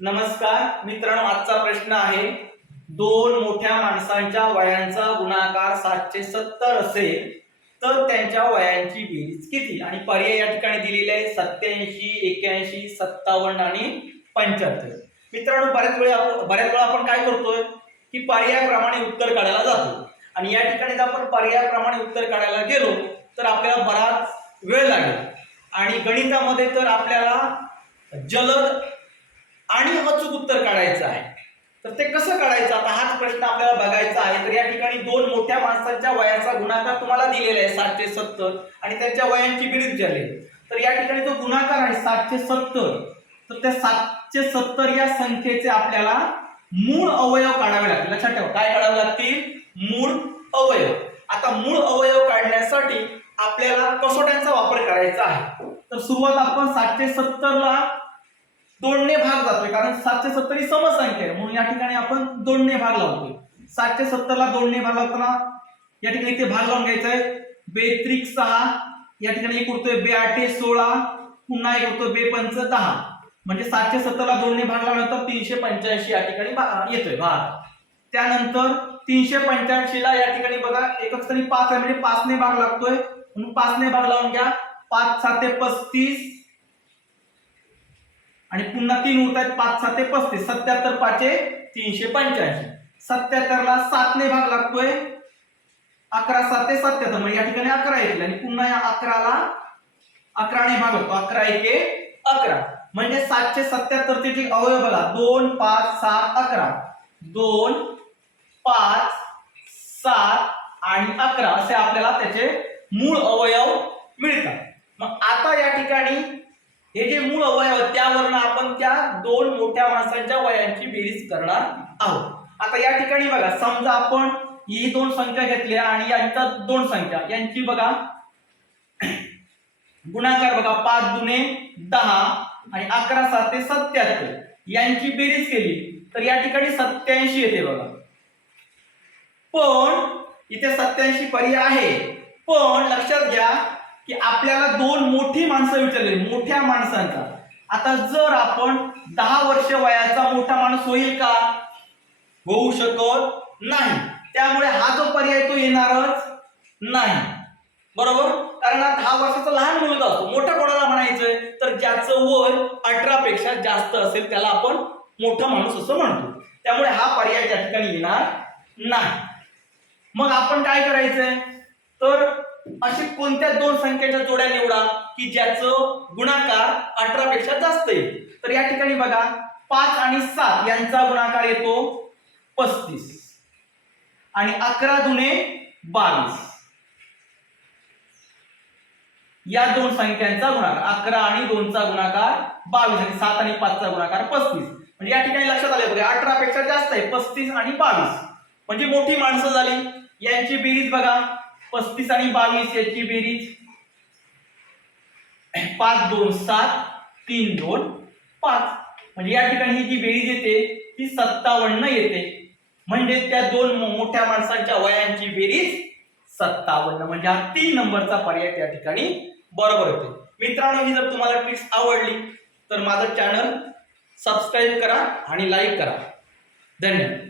नमस्कार मित्रांनो आजचा प्रश्न आहे दोन मोठ्या माणसांच्या वयांचा गुणाकार सातशे सत्तर असेल तर त्यांच्या वयांची बेरीज किती? आणि पर्याय या ठिकाणी दिलेले आहे सत्याऐंशी एक्याऐंशी सत्तावन्न आणि पंच्याहत्तर. मित्रांनो बऱ्याच वेळी आपण बऱ्याच वेळा आपण काय करतोय की पर्यायाप्रमाणे उत्तर काढायला जातो. आणि या ठिकाणी जर आपण पर्यायाप्रमाणे उत्तर काढायला गेलो तर आपल्याला बराच वेळ लागेल. आणि गणितामध्ये तर आपल्याला जलद आणि अचूक उत्तर काढायचं आहे. तर ते कसं काढायचं? आता हाच प्रश्न आपल्याला बघायचा आहे. तर या ठिकाणी दोन मोठ्या माणसांच्या वयाचा गुणाकार तुम्हाला दिलेला आहे सातशे सत्तर. आणि त्यांच्या वयांची बेरीज झाली तर या ठिकाणी जो गुणाकार आहे सातशे सत्तर. तर त्या सातशे सत्तर या संख्येचे आपल्याला मूळ अवयव काढावे लागतील. लक्षात ठेवा काय काढावे लागतील? मूळ अवयव. आता मूळ अवयव काढण्यासाठी आपल्याला कसोट्यांचा वापर करायचा आहे. तर सुरुवात आपण सातशे सत्तर ला दोनने भाग जातोय कारण सातशे सत्तर ही समसंख्या आहे म्हणून या ठिकाणी आपण दोनने भाग लावतोय. सातशे सत्तर ला दोनने भाग लावताना या ठिकाणी इथे भाग लावून घ्यायचा आहे बेत्रिक सहा या ठिकाणी एक उरतोय बे आठे सोळा पुन्हा एक उरतोय बे पंच दहा. म्हणजे सातशे सत्तर ला दोनने भाग लावल्यानंतर तीनशे पंच्याऐंशी या ठिकाणी येतोय भाग. त्यानंतर तीनशे पंच्याऐंशी ला या ठिकाणी बघा एकच तरी पाच आहे म्हणजे पाचने भाग लागतोय. म्हणून पाचने भाग लावून घ्या. पाच साते पस्तीस आणि पुन्हा तीन होत आहेत पाच साते पस्तीस. सत्याहत्तर पाचे तीनशे पंच्याऐंशी. सत्याहत्तरला सातने भाग लागतोय. अकरा साते सत्याहत्तर. म्हणजे या ठिकाणी अकरा येतील. आणि पुन्हा या अकराला अकराने भाग होतो. अकरा एके अकरा. म्हणजे सातशे सत्याहत्तर ते जे अवयव बघा. दोन पाच सात अकरा. दोन पाच सात आणि अकरा असे आपल्याला त्याचे मूळ अवयव मिळतात. मग आता या ठिकाणी हे जे मूळ अवयव त्यावरनं आपण त्या दोन मोठ्या माणसांच्या वयांची बेरीज करणार आहोत. आता या ठिकाणी बघा समजा आपण ही दोन संख्या घेतल्या आणि यांच्या दोन संख्या. यांची बघा गुणाकार बघा पाच दुने दहा आणि अकरा साते सत्याहत्तर. यांची बेरीज केली तर या ठिकाणी सत्याऐंशी येते बघा. पण इथे सत्याऐंशी पर्याय आहे. पण लक्षात घ्या की आपल्याला दोन मोठी माणसं विचारले मोठ्या माणसांचा. आता जर आपण दहा वर्ष वयाचा मोठा माणूस होईल का? होऊ शकत नाही. त्यामुळे हा जो पर्याय तो येणारच नाही. बरोबर? कारण हा दहा वर्षाचा लहान मुलगा असतो. मोठा कोणाला म्हणायचंय? तर ज्याचं वय अठरा पेक्षा जास्त असेल त्याला आपण मोठा माणूस असं म्हणतो. त्यामुळे हा पर्याय त्या ठिकाणी येणार नाही. मग आपण काय करायचंय? तर अशी कोणत्या दोन संख्येच्या जोड्या निवडा की ज्याचं गुणाकार अठरा पेक्षा जास्त येईल तर या ठिकाणी बघा पाच आणि सात यांचा गुणाकार येतो पस्तीस. आणि अकरा दुने बावीस. या दोन संख्यांचा गुणाकार अकरा आणि दोनचा गुणाकार बावीस आणि सात आणि पाचचा गुणाकार पस्तीस. म्हणजे या ठिकाणी लक्षात आले बघा अठरा पेक्षा जास्त आहे पस्तीस आणि बावीस. म्हणजे मोठी माणसं झाली. यांची बेरीज बघा पस्तीस आणि बावीस याची बेरीज. पाच दोन सात तीन दोन पाच. म्हणजे या ठिकाणी ही जी बेरीज येते ती सत्तावन्न येते. म्हणजे त्या दोन मोठ्या माणसांच्या वयांची बेरीज सत्तावन्न. म्हणजे हा तीन नंबरचा पर्याय त्या ठिकाणी बरोबर होते. मित्रांनो ही जर तुम्हाला ट्रिक्स आवडली तर माझं चॅनल सबस्क्राईब करा आणि लाईक करा. धन्यवाद.